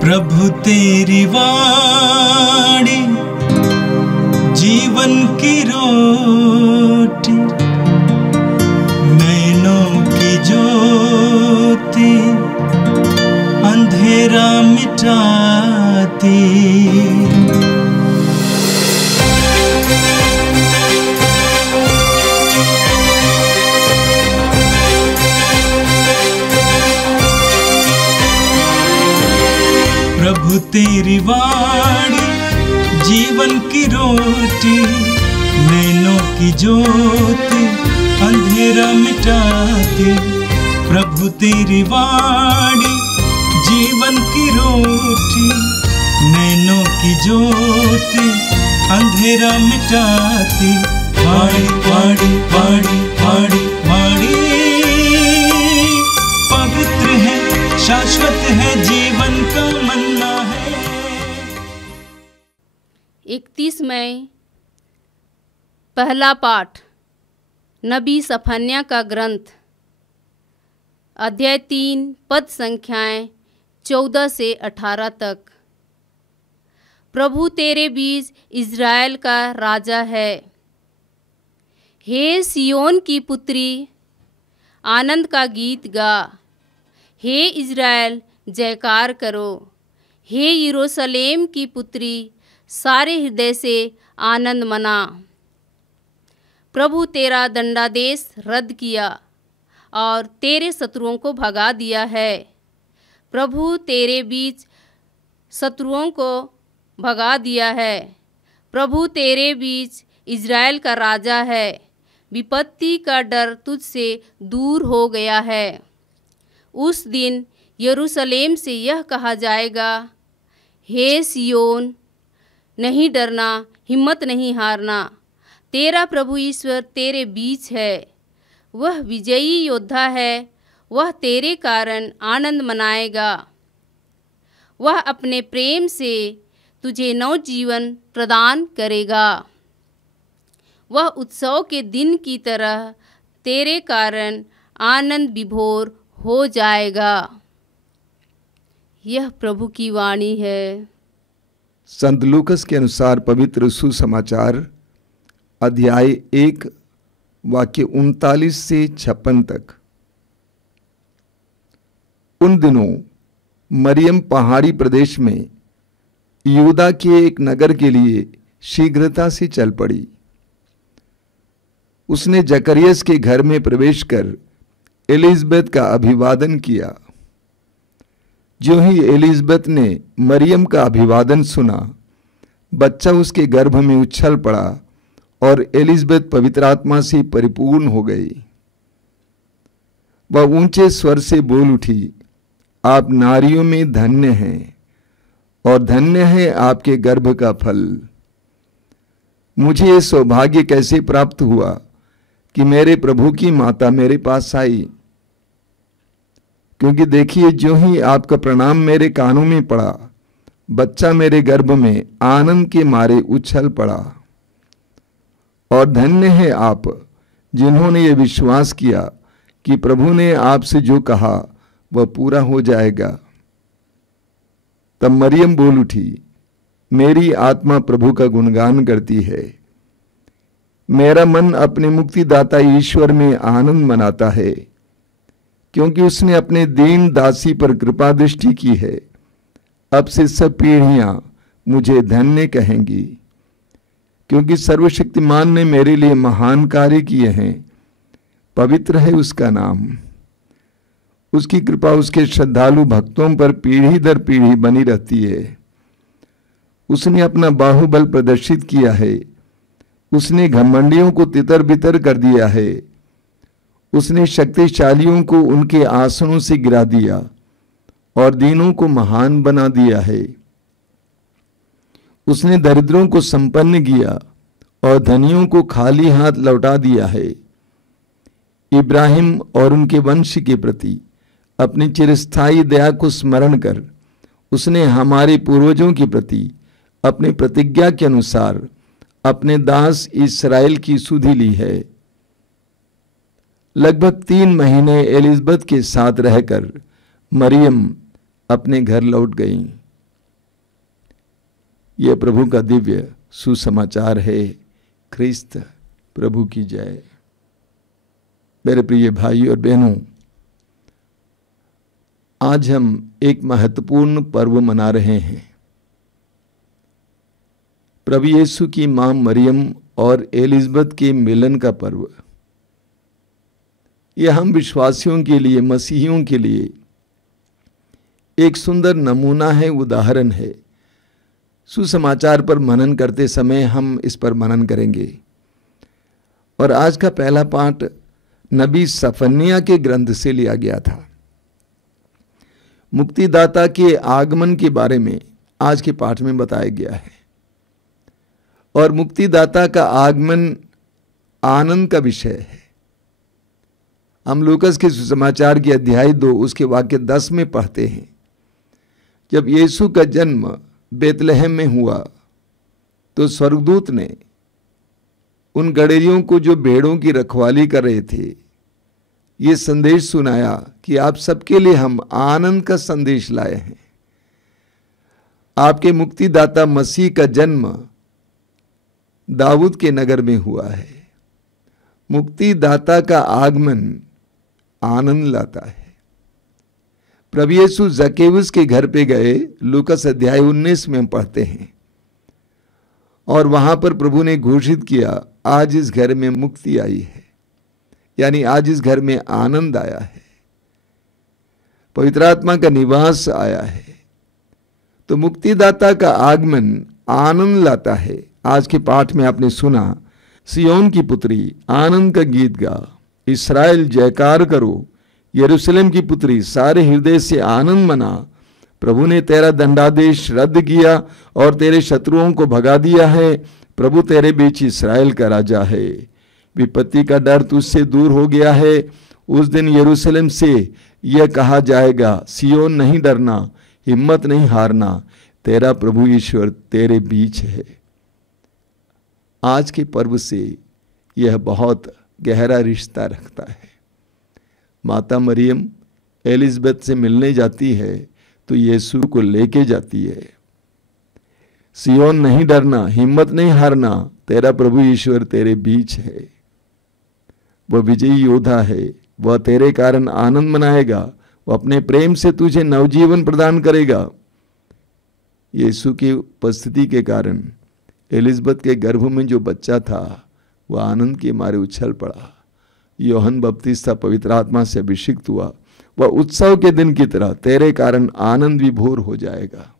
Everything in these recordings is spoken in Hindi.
प्रभु तेरी वाणी जीवन की रोटी, नैनों की ज्योति अंधेरा मिटाती। प्रभु तेरी वाणी जीवन की रोटी, नैनों की ज्योति अंधेरा मिटाती। प्रभु तेरी वाणी जीवन की रोटी, नैनों की ज्योति अंधेरा मिटाती। वाणी वाणी वाणी वाणी वाणी पवित्र है, शाश्वत है, जीवन का मन्ना है। 31 मई पहला पाठ नबी सफन्याह का ग्रंथ, अध्याय 3 पद संख्याएं 14 से 18 तक। प्रभु तेरे बीच इज़राइल का राजा है। हे सियोन की पुत्री, आनंद का गीत गा। हे इज़राइल, जयकार करो। हे यरूशलेम की पुत्री, सारे हृदय से आनंद मना। प्रभु तेरा दंडादेश रद्द किया और तेरे शत्रुओं को भगा दिया है। प्रभु तेरे बीच शत्रुओं को भगा दिया है। प्रभु तेरे बीच इज़राइल का राजा है। विपत्ति का डर तुझसे दूर हो गया है। उस दिन यरूशलेम से यह कहा जाएगा, हे सियोन, नहीं डरना, हिम्मत नहीं हारना। तेरा प्रभु ईश्वर तेरे बीच है। वह विजयी योद्धा है। वह तेरे कारण आनंद मनाएगा। वह अपने प्रेम से तुझे नवजीवन प्रदान करेगा। वह उत्सव के दिन की तरह तेरे कारण आनंद विभोर हो जाएगा। यह प्रभु की वाणी है। संत लूकस के अनुसार पवित्र सुसमाचार अध्याय 1 वाक्य 39 से 56 तक। उन दिनों मरियम पहाड़ी प्रदेश में यूदा के एक नगर के लिए शीघ्रता से चल पड़ी। उसने जकरियस के घर में प्रवेश कर एलिजबेथ का अभिवादन किया। जो ही एलिजबेथ ने मरियम का अभिवादन सुना, बच्चा उसके गर्भ में उछल पड़ा और एलिजबेथ पवित्र आत्मा से परिपूर्ण हो गई। वह ऊंचे स्वर से बोल उठी, आप नारियों में धन्य हैं और धन्य है आपके गर्भ का फल। मुझे ये सौभाग्य कैसे प्राप्त हुआ कि मेरे प्रभु की माता मेरे पास आई? क्योंकि देखिए, जो ही आपका प्रणाम मेरे कानों में पड़ा, बच्चा मेरे गर्भ में आनंद के मारे उछल पड़ा। और धन्य है आप जिन्होंने ये विश्वास किया कि प्रभु ने आपसे जो कहा वह पूरा हो जाएगा। तब मरियम बोल उठी, मेरी आत्मा प्रभु का गुणगान करती है। मेरा मन अपने मुक्तिदाता ईश्वर में आनंद मनाता है, क्योंकि उसने अपने दीन दासी पर कृपा दृष्टि की है। अब से सब पीढ़ियां मुझे धन्य कहेंगी, क्योंकि सर्वशक्तिमान ने मेरे लिए महान कार्य किए हैं। पवित्र है उसका नाम। उसकी कृपा उसके श्रद्धालु भक्तों पर पीढ़ी दर पीढ़ी बनी रहती है। उसने अपना बाहुबल प्रदर्शित किया है। उसने घमंडियों को तितर बितर कर दिया है। उसने शक्तिशालियों को उनके आसनों से गिरा दिया और दीनों को महान बना दिया है। उसने दरिद्रों को संपन्न किया और धनियों को खाली हाथ लौटा दिया है। इब्राहिम और उनके वंश के प्रति अपनी चिरस्थायी दया को स्मरण कर उसने हमारे पूर्वजों के प्रति अपनी प्रतिज्ञा के अनुसार अपने दास इस्राएल की सुधि ली है। लगभग 3 महीने एलिजबेथ के साथ रहकर मरियम अपने घर लौट गई। यह प्रभु का दिव्य सुसमाचार है। ख्रिस्त प्रभु की जय। मेरे प्रिय भाई और बहनों, आज हम एक महत्वपूर्ण पर्व मना रहे हैं। प्रभु यीशु की मां मरियम और एलिजबेथ के मिलन का पर्व। यह हम विश्वासियों के लिए, मसीहियों के लिए एक सुंदर नमूना है, उदाहरण है। सुसमाचार पर मनन करते समय हम इस पर मनन करेंगे। और आज का पहला पाठ नबी सफन्याह के ग्रंथ से लिया गया था। मुक्तिदाता के आगमन के बारे में आज के पाठ में बताया गया है। और मुक्तिदाता का आगमन आनंद का विषय है। हम लूकस के सुसमाचार के अध्याय 2 उसके वाक्य 10 में पढ़ते हैं, जब यीशु का जन्म बेतलहम में हुआ तो स्वर्गदूत ने उन गड़ेरियों को जो भेड़ों की रखवाली कर रहे थे ये संदेश सुनाया कि आप सबके लिए हम आनंद का संदेश लाए हैं। आपके मुक्तिदाता मसीह का जन्म दाऊद के नगर में हुआ है। मुक्तिदाता का आगमन आनंद लाता है। प्रभु यीशु जकेउस के घर पे गए, लूकस अध्याय 19 में हम पढ़ते हैं। और वहां पर प्रभु ने घोषित किया, आज इस घर में मुक्ति आई है, यानी आज इस घर में आनंद आया है, पवित्र आत्मा का निवास आया है। तो मुक्तिदाता का आगमन आनंद लाता है। आज के पाठ में आपने सुना, सियोन की पुत्री आनंद का गीत गा, इस्राएल जयकार करो, यरूशलेम की पुत्री सारे हृदय से आनंद मना। प्रभु ने तेरा दंडादेश रद्द किया और तेरे शत्रुओं को भगा दिया है। प्रभु तेरे बीच इस्राएल का राजा है। विपत्ति का डर तुझसे दूर हो गया है। उस दिन यरूशलेम से यह कहा जाएगा, सियोन नहीं डरना, हिम्मत नहीं हारना, तेरा प्रभु ईश्वर तेरे बीच है। आज के पर्व से यह बहुत गहरा रिश्ता रखता है। माता मरियम एलिजबेथ से मिलने जाती है तो यीशु को लेके जाती है। सियोन नहीं डरना, हिम्मत नहीं हारना, तेरा प्रभु ईश्वर तेरे बीच है। वह विजयी योद्धा है। वह तेरे कारण आनंद मनाएगा। वह अपने प्रेम से तुझे नवजीवन प्रदान करेगा। यीशु की उपस्थिति के कारण एलिजबेथ के गर्भ में जो बच्चा था वह आनंद के मारे उछल पड़ा। यूहन्ना बपतिस्ता पवित्र आत्मा से अभिषिक्त हुआ। वह उत्सव के दिन की तरह तेरे कारण आनंद विभोर हो जाएगा।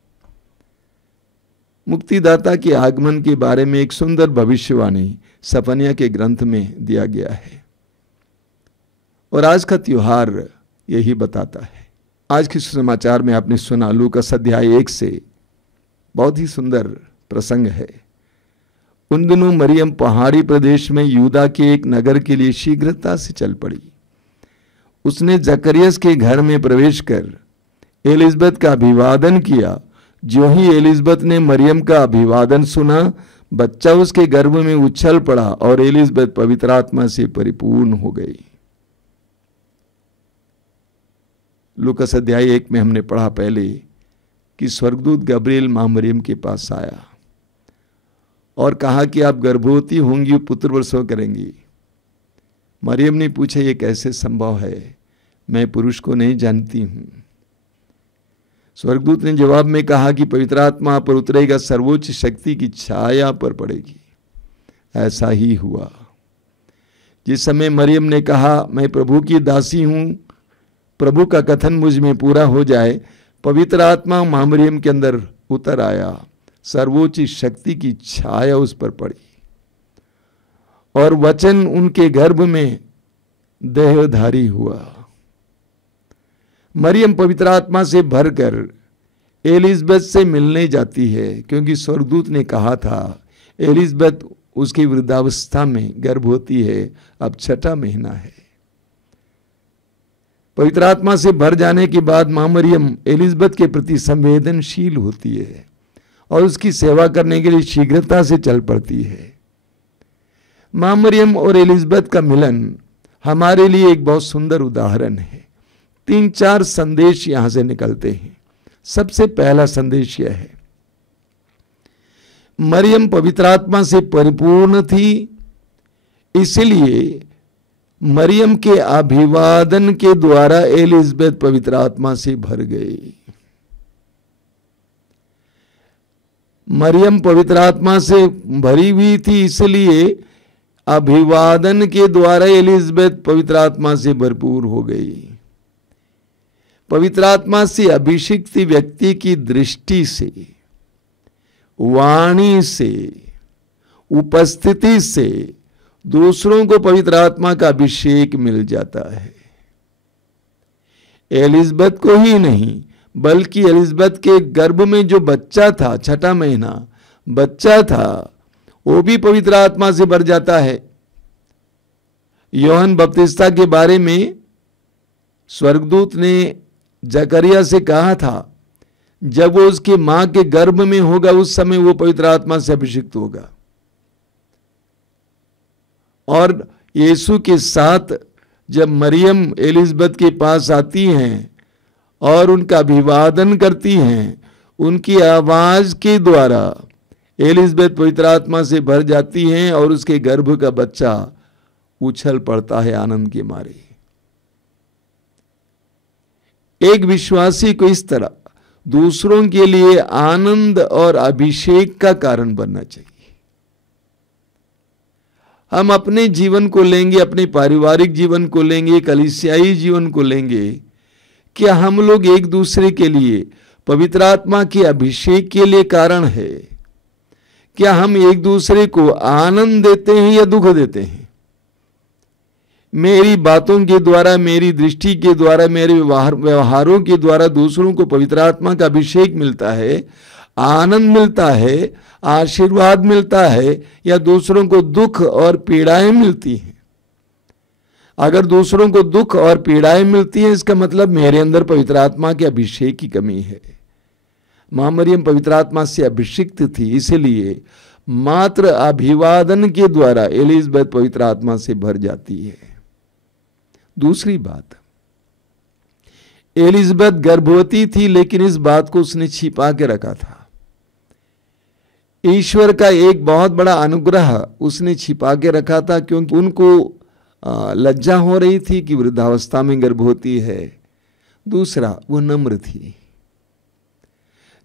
मुक्तिदाता के आगमन के बारे में एक सुंदर भविष्यवाणी सफन्याह के ग्रंथ में दिया गया है। और आज का त्योहार यही बताता है। आज के समाचार में आपने सुना, लूकस अध्याय 1 से बहुत ही सुंदर प्रसंग है। उन दिनों मरियम पहाड़ी प्रदेश में यूदा के एक नगर के लिए शीघ्रता से चल पड़ी। उसने जकरियस के घर में प्रवेश कर एलिजबेथ का अभिवादन किया। जो ही एलिजबेथ ने मरियम का अभिवादन सुना, बच्चा उसके गर्भ में उछल पड़ा और एलिजबेथ पवित्र आत्मा से परिपूर्ण हो गई। लूकस अध्याय 1 में हमने पढ़ा पहले कि स्वर्गदूत गब्रिएल मां मरियम के पास आया और कहा कि आप गर्भवती होंगी, पुत्र प्रसव करेंगी। मरियम ने पूछा, ये कैसे संभव है? मैं पुरुष को नहीं जानती हूं। स्वर्गदूत ने जवाब में कहा कि पवित्र आत्मा आप पर उतरेगा, सर्वोच्च शक्ति की छाया पर पड़ेगी। ऐसा ही हुआ। जिस समय मरियम ने कहा, मैं प्रभु की दासी हूं, प्रभु का कथन मुझ में पूरा हो जाए, पवित्र आत्मा मां मरियम के अंदर उतर आया। सर्वोच्च शक्ति की छाया उस पर पड़ी और वचन उनके गर्भ में देहधारी हुआ। मरियम पवित्र आत्मा से भरकर एलिजबेथ से मिलने जाती है, क्योंकि स्वर्गदूत ने कहा था एलिजबेथ उसकी वृद्धावस्था में गर्भवती है, अब 6वां महीना है। पवित्र आत्मा से भर जाने के बाद मां मरियम एलिजबेथ के प्रति संवेदनशील होती है और उसकी सेवा करने के लिए शीघ्रता से चल पड़ती है। मां मरियम और एलिजबेथ का मिलन हमारे लिए एक बहुत सुंदर उदाहरण है। 3-4 संदेश यहां से निकलते हैं। सबसे पहला संदेश यह है मरियम पवित्र आत्मा से परिपूर्ण थी, इसलिए मरियम के अभिवादन के द्वारा एलिजबेथ पवित्र आत्मा से भर गई। मरियम पवित्र आत्मा से भरी हुई थी, इसलिए अभिवादन के द्वारा एलिजबेथ पवित्र आत्मा से भरपूर हो गई। पवित्र आत्मा से अभिषिक्त व्यक्ति की दृष्टि से, वाणी से, उपस्थिति से दूसरों को पवित्र आत्मा का अभिषेक मिल जाता है। एलिजबेथ को ही नहीं, बल्कि एलिजबेथ के गर्भ में जो बच्चा था, 6वां महीना बच्चा था, वो भी पवित्र आत्मा से भर जाता है। यूहन्ना बपतिस्ता के बारे में स्वर्गदूत ने जकरिया से कहा था, जब वो उसकी मां के गर्भ में होगा उस समय वो पवित्र आत्मा से अभिषिक्त होगा। और यीशु के साथ जब मरियम एलिजबेथ के पास आती हैं और उनका अभिवादन करती हैं, उनकी आवाज के द्वारा एलिजबेथ पवित्र आत्मा से भर जाती हैं और उसके गर्भ का बच्चा उछल पड़ता है आनंद के मारे। एक विश्वासी को इस तरह दूसरों के लिए आनंद और अभिषेक का कारण बनना चाहिए। हम अपने जीवन को लेंगे, अपने पारिवारिक जीवन को लेंगे, कलीसियाई जीवन को लेंगे, क्या हम लोग एक दूसरे के लिए पवित्र आत्मा के अभिषेक के लिए कारण है? क्या हम एक दूसरे को आनंद देते हैं या दुख देते हैं? मेरी बातों के द्वारा, मेरी दृष्टि के द्वारा, मेरे व्यवहारों के द्वारा दूसरों को पवित्र आत्मा का अभिषेक मिलता है, आनंद मिलता है, आशीर्वाद मिलता है, या दूसरों को दुख और पीड़ाएं मिलती हैं? अगर दूसरों को दुख और पीड़ाएं मिलती हैं, इसका मतलब मेरे अंदर पवित्र आत्मा के अभिषेक की कमी है। मां मरियम पवित्र आत्मा से अभिषिक्त थी, इसलिए मात्र अभिवादन के द्वारा एलिजबेथ पवित्र आत्मा से भर जाती है। दूसरी बात, एलिजबेथ गर्भवती थी, लेकिन इस बात को उसने छिपा के रखा था। ईश्वर का एक बहुत बड़ा अनुग्रह उसने छिपा के रखा था, क्योंकि उनको लज्जा हो रही थी कि वृद्धावस्था में गर्भवती है। दूसरा, वो नम्र थी।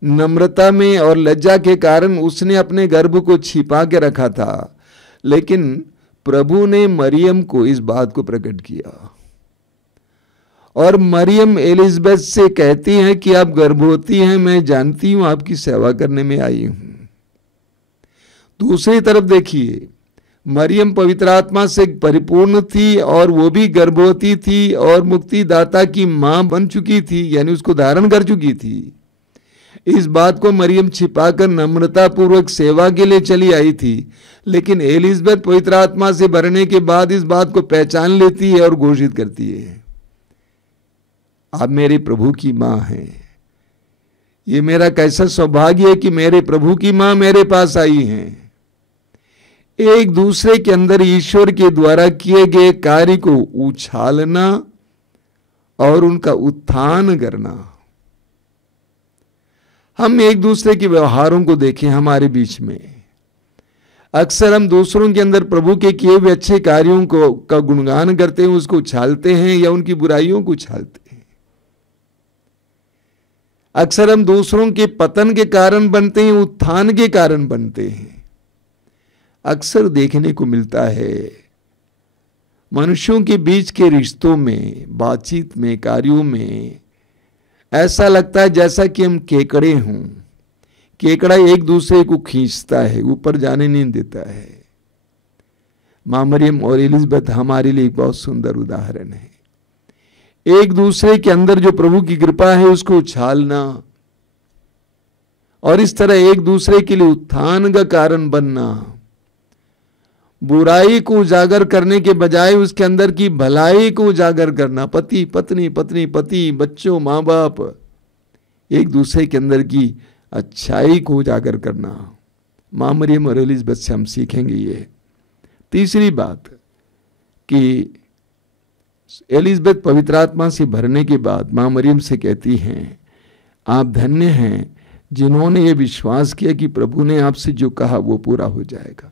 नम्रता में और लज्जा के कारण उसने अपने गर्भ को छिपा के रखा था, लेकिन प्रभु ने मरियम को इस बात को प्रकट किया और मरियम एलिजबेथ से कहती है कि आप गर्भवती हैं, मैं जानती हूं, आपकी सेवा करने में आई हूं। दूसरी तरफ देखिए, मरियम पवित्र आत्मा से परिपूर्ण थी और वो भी गर्भवती थी और मुक्तिदाता की मां बन चुकी थी, यानी उसको धारण कर चुकी थी। इस बात को मरियम छिपाकर नम्रता पूर्वक सेवा के लिए चली आई थी, लेकिन एलिजबेथ पवित्र आत्मा से भरने के बाद इस बात को पहचान लेती है और घोषित करती है, आप मेरे प्रभु की मां हैं। ये मेरा कैसा सौभाग्य है कि मेरे प्रभु की मां मेरे पास आई हैं। एक दूसरे के अंदर ईश्वर के द्वारा किए गए कार्य को उछालना और उनका उत्थान करना। हम एक दूसरे के व्यवहारों को देखें, हमारे बीच में अक्सर हम दूसरों के अंदर प्रभु के किए हुए अच्छे कार्यों को का गुणगान करते हैं, उसको उछालते हैं या उनकी बुराइयों को उछालते हैं। अक्सर हम दूसरों के पतन के कारण बनते हैं, उत्थान के कारण बनते हैं। अक्सर देखने को मिलता है मनुष्यों के बीच के रिश्तों में, बातचीत में, कार्यों में ऐसा लगता है जैसा कि हम केकड़े हों। केकड़ा एक दूसरे को खींचता है, ऊपर जाने नहीं देता है। मां मरियम और एलिजबेथ हमारे लिए एक बहुत सुंदर उदाहरण है। एक दूसरे के अंदर जो प्रभु की कृपा है उसको उछालना और इस तरह एक दूसरे के लिए उत्थान का कारण बनना। बुराई को उजागर करने के बजाय उसके अंदर की भलाई को उजागर करना। पति पत्नी, पत्नी पति, बच्चों, माँ बाप, एक दूसरे के अंदर की अच्छाई को उजागर करना। मां मरियम और एलिजबेथ से हम सीखेंगे ये। तीसरी बात कि एलिजबेथ पवित्र आत्मा से भरने के बाद मां मरियम से कहती हैं, आप धन्य हैं जिन्होंने ये विश्वास किया कि प्रभु ने आपसे जो कहा वो पूरा हो जाएगा।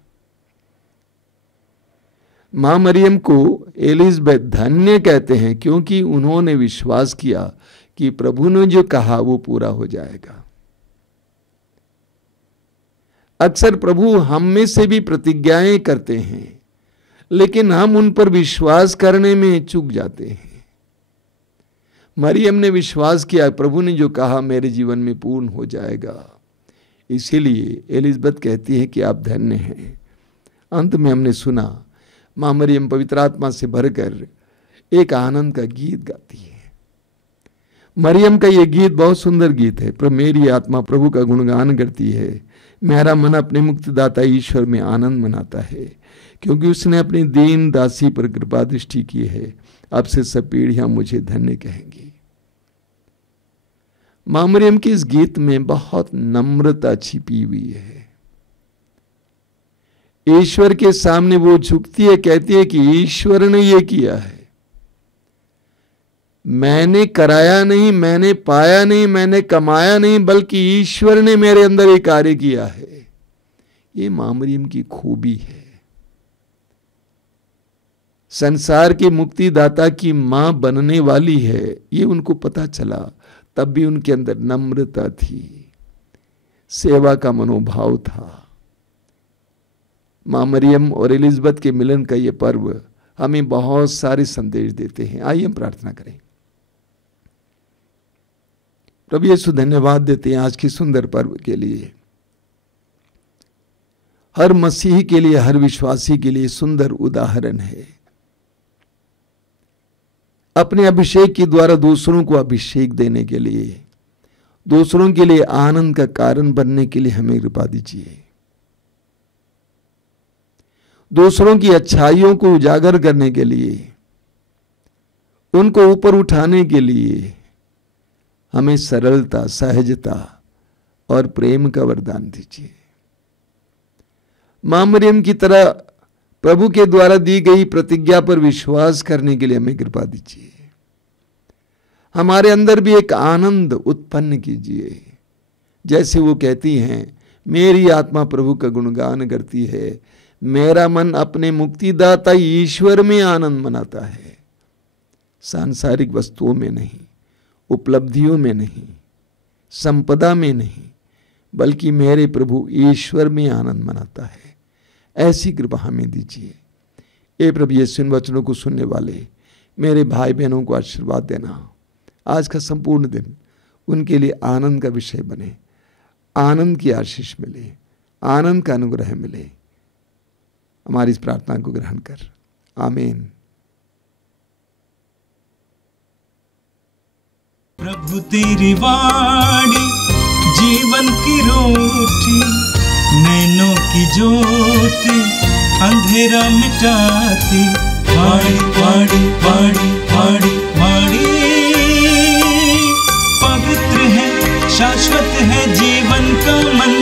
मां मरियम को एलिजबेथ धन्य कहते हैं क्योंकि उन्होंने विश्वास किया कि प्रभु ने जो कहा वो पूरा हो जाएगा। अक्सर प्रभु हम में से भी प्रतिज्ञाएं करते हैं, लेकिन हम उन पर विश्वास करने में चूक जाते हैं। मरियम ने विश्वास किया, प्रभु ने जो कहा मेरे जीवन में पूर्ण हो जाएगा। इसीलिए एलिजबेथ कहती है कि आप धन्य हैं। अंत में हमने सुना मां मरियम पवित्र आत्मा से भरकर एक आनंद का गीत गाती है। मरियम का ये गीत बहुत सुंदर गीत है। मेरी आत्मा प्रभु का गुणगान करती है, मेरा मन अपने मुक्तिदाता ईश्वर में आनंद मनाता है, क्योंकि उसने अपनी दीन दासी पर कृपा दृष्टि की है। अब से सब पीढ़ियां मुझे धन्य कहेंगी। मां मरियम के इस गीत में बहुत नम्रता छिपी हुई है। ईश्वर के सामने वो झुकती है, कहती है कि ईश्वर ने ये किया है, मैंने कराया नहीं, मैंने पाया नहीं, मैंने कमाया नहीं, बल्कि ईश्वर ने मेरे अंदर ये कार्य किया है। ये मां मरियम की खूबी है। संसार के मुक्तिदाता की मां बनने वाली है, ये उनको पता चला, तब भी उनके अंदर नम्रता थी, सेवा का मनोभाव था। मां मरियम और एलिजबेथ के मिलन का ये पर्व हमें बहुत सारे संदेश देते हैं। आइए हम प्रार्थना करें। प्रभु यीशु, धन्यवाद देते हैं आज की सुंदर पर्व के लिए। हर मसीही के लिए, हर विश्वासी के लिए सुंदर उदाहरण है। अपने अभिषेक के द्वारा दूसरों को अभिषेक देने के लिए, दूसरों के लिए आनंद का कारण बनने के लिए हमें कृपा दीजिए। दूसरों की अच्छाइयों को उजागर करने के लिए, उनको ऊपर उठाने के लिए हमें सरलता, सहजता और प्रेम का वरदान दीजिए। मां मरियम की तरह प्रभु के द्वारा दी गई प्रतिज्ञा पर विश्वास करने के लिए हमें कृपा दीजिए। हमारे अंदर भी एक आनंद उत्पन्न कीजिए, जैसे वो कहती हैं, मेरी आत्मा प्रभु का गुणगान करती है, मेरा मन अपने मुक्तिदाता ईश्वर में आनंद मनाता है। सांसारिक वस्तुओं में नहीं, उपलब्धियों में नहीं, संपदा में नहीं, बल्कि मेरे प्रभु ईश्वर में आनंद मनाता है। ऐसी कृपा हमें दीजिए। ए प्रभु, यीशु इन वचनों को सुनने वाले मेरे भाई बहनों को आशीर्वाद देना। आज का संपूर्ण दिन उनके लिए आनंद का विषय बने, आनंद की आशीष मिले, आनंद का अनुग्रह मिले। हमारी इस प्रार्थना को ग्रहण कर, आमीन। प्रभु तेरी वाणी जीवन की रोटी, नैनों की ज्योति अंधेरा मिटाती। वाणी वाणी वाणी वाणी वाणी पवित्र है, शाश्वत है जीवन का मन